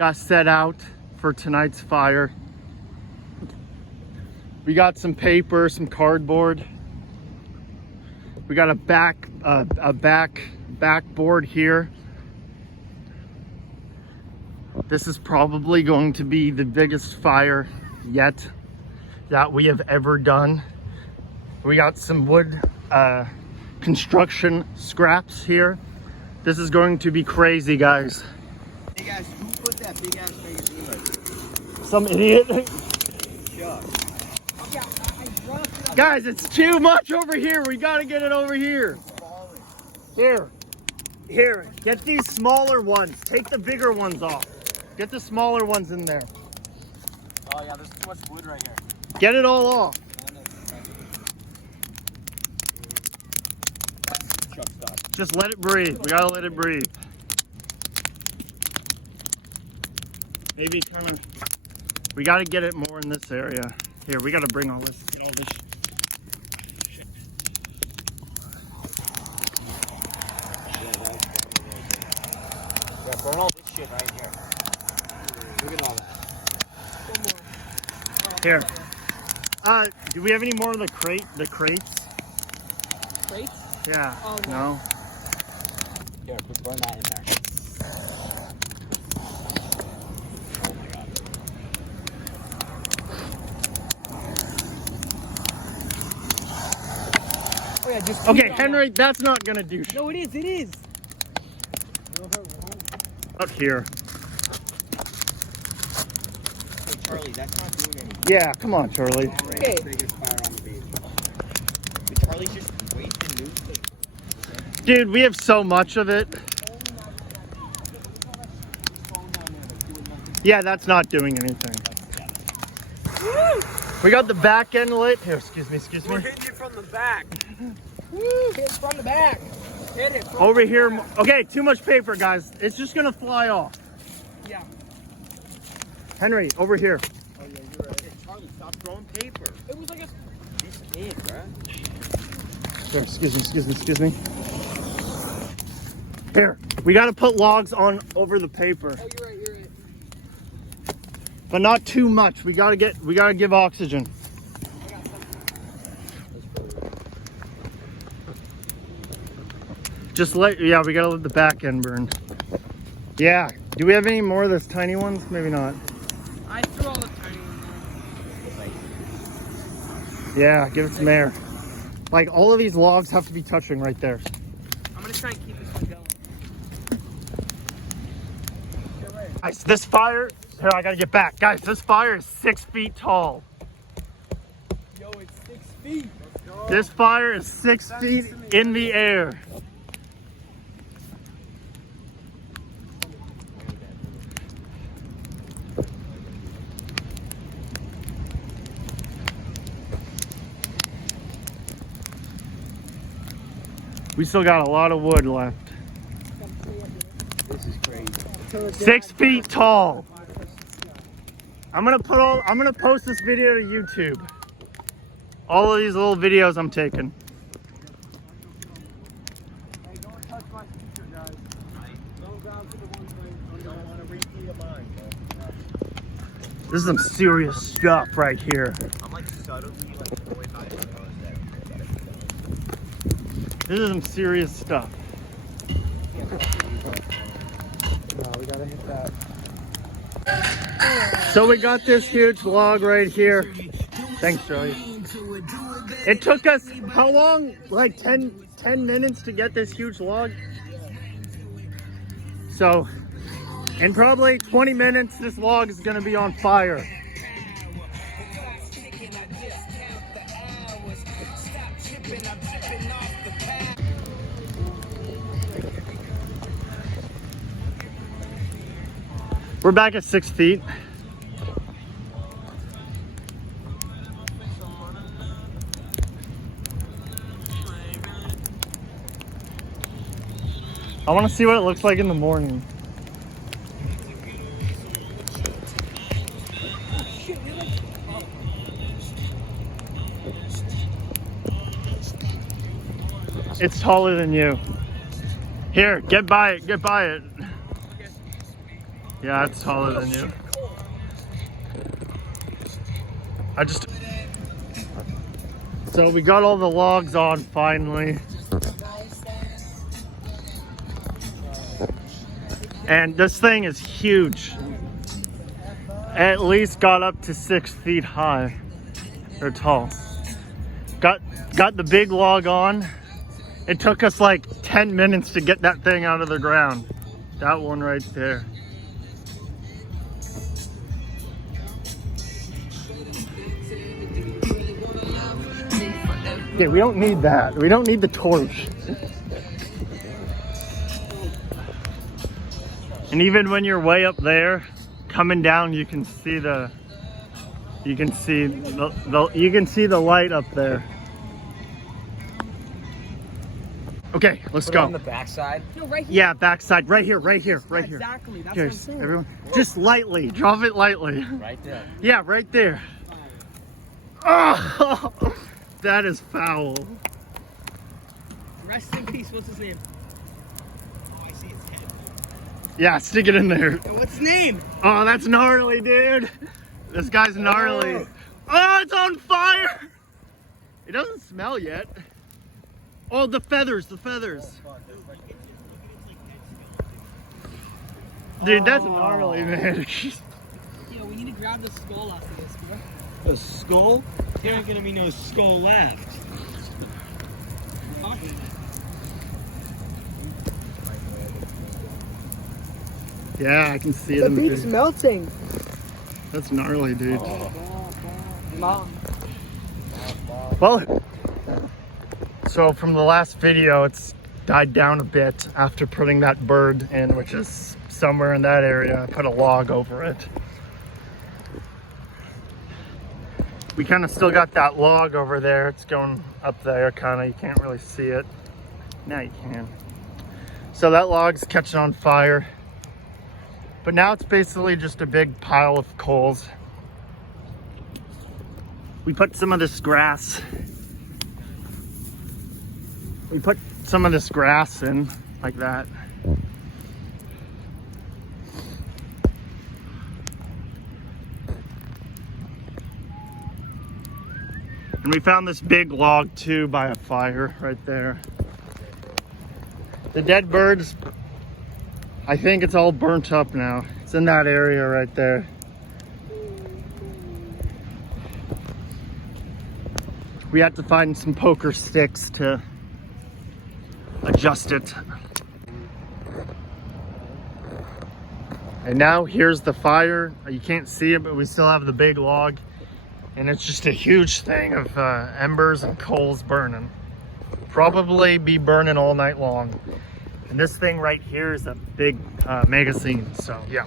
Got set out for tonight's fire. We got some paper, some cardboard. We got a backboard here. This is probably going to be the biggest fire yet that we have ever done. We got some wood construction scraps here. This is going to be crazy, guys. Hey guys, who put that big ass magazine right? Some idiot. Sure. Guys, it's too much over here. We gotta get it over here. Here, get these smaller ones. Take the bigger ones off. Get the smaller ones in there. Oh yeah, there's too much wood right here. Get it all off. Just let it breathe. We gotta let it breathe. Maybe kind of, we gotta get it more in this area. Here, we gotta bring all this, get all this shit. Yeah, burn all this shit right here. Look at all that. Here. Do we have any more of the crates? Crates? Yeah. Oh, no. Here, burn that in there. Oh my god. Oh yeah, just Okay, Henry, that's not gonna do shit. No, it is. Up here. Hey Charlie, that's not doing anything. Yeah, come on, Charlie. Okay. Biggest fire on the beach. Charlie's just wasting newspaper. Dude, we have so much of it. Yeah, that's not doing anything. We got the back end lit. Here, excuse me. We're hitting it from the back. Woo, hit it from the back. Hit it from Over the here. back. Okay, too much paper, guys. It's just gonna fly off. Yeah. Henry, over here. Oh yeah, you're right. Hey, Charlie, stop throwing paper. It was like a... This big, bruh. Here, excuse me. Here, we gotta put logs on over the paper, Oh, you're right. but not too much. We gotta give oxygen. We gotta let the back end burn. Yeah, do we have any more of those tiny ones? Maybe not. I threw all the tiny ones in. Yeah, give it some air. Like, all of these logs have to be touching right there. I'm gonna try and keep this one going. Guys, this fire, here, I gotta get back. Guys, this fire is 6 feet tall. Yo, it's 6 feet. Let's go. This fire is 6 feet in the air. We still got a lot of wood left. This is crazy. 6 feet tall. I'm gonna post this video to YouTube. All of these little videos I'm taking. Hey, don't touch my feature, guys. Don't down to the ones I don't want to repeat of mine. This is some serious stuff right here. I'm like subtly like going by it. This is some serious stuff. No, we gotta hit that. So we got this huge log right here. Thanks, Joey. It took us, how long? Like 10 minutes to get this huge log? So, in probably 20 minutes, this log is gonna be on fire. We're back at 6 feet. I want to see what it looks like in the morning. It's taller than you. Here, get by it, get by it. Yeah, it's taller than you. So we got all the logs on finally. And this thing is huge. At least got up to 6 feet high or tall. Got the big log on. It took us like 10 minutes to get that thing out of the ground. That one right there. Okay, we don't need that. We don't need the torch. And even when you're way up there, coming down, you can see the light up there. Okay, let's go. On the backside. No, right here. Yeah, backside, right here. Exactly. That's Here, what I'm saying. everyone, just lightly, drop it lightly. Right there. Yeah, right there. Oh, that is foul. Rest in peace. What's his name? Oh, I see his head. Yeah, stick it in there. What's his name? Oh, that's gnarly, dude. This guy's gnarly. Oh, it's on fire. It doesn't smell yet. Oh, the feathers. Dude, that's gnarly, man. Yeah, we need to grab the skull after this, bro. The skull? There ain't gonna be no skull left. Yeah, I can see it The in the beak's video. melting. That's gnarly, dude. Mom. Well, so from the last video, it's died down a bit after putting that bird in, which is somewhere in that area. I put a log over it. We kind of still got that log over there. It's going up there, kind of. You can't really see it. Now you can. So that log's catching on fire. But now it's basically just a big pile of coals. We put some of this grass. We put some of this grass in, like that. And we found this big log too by a fire right there. The dead birds, I think it's all burnt up now. It's in that area right there. We had to find some poker sticks to adjust it. And now here's the fire. You can't see it, but we still have the big log. And it's just a huge thing of embers and coals burning. Probably be burning all night long. And this thing right here is a big magazine, so yeah.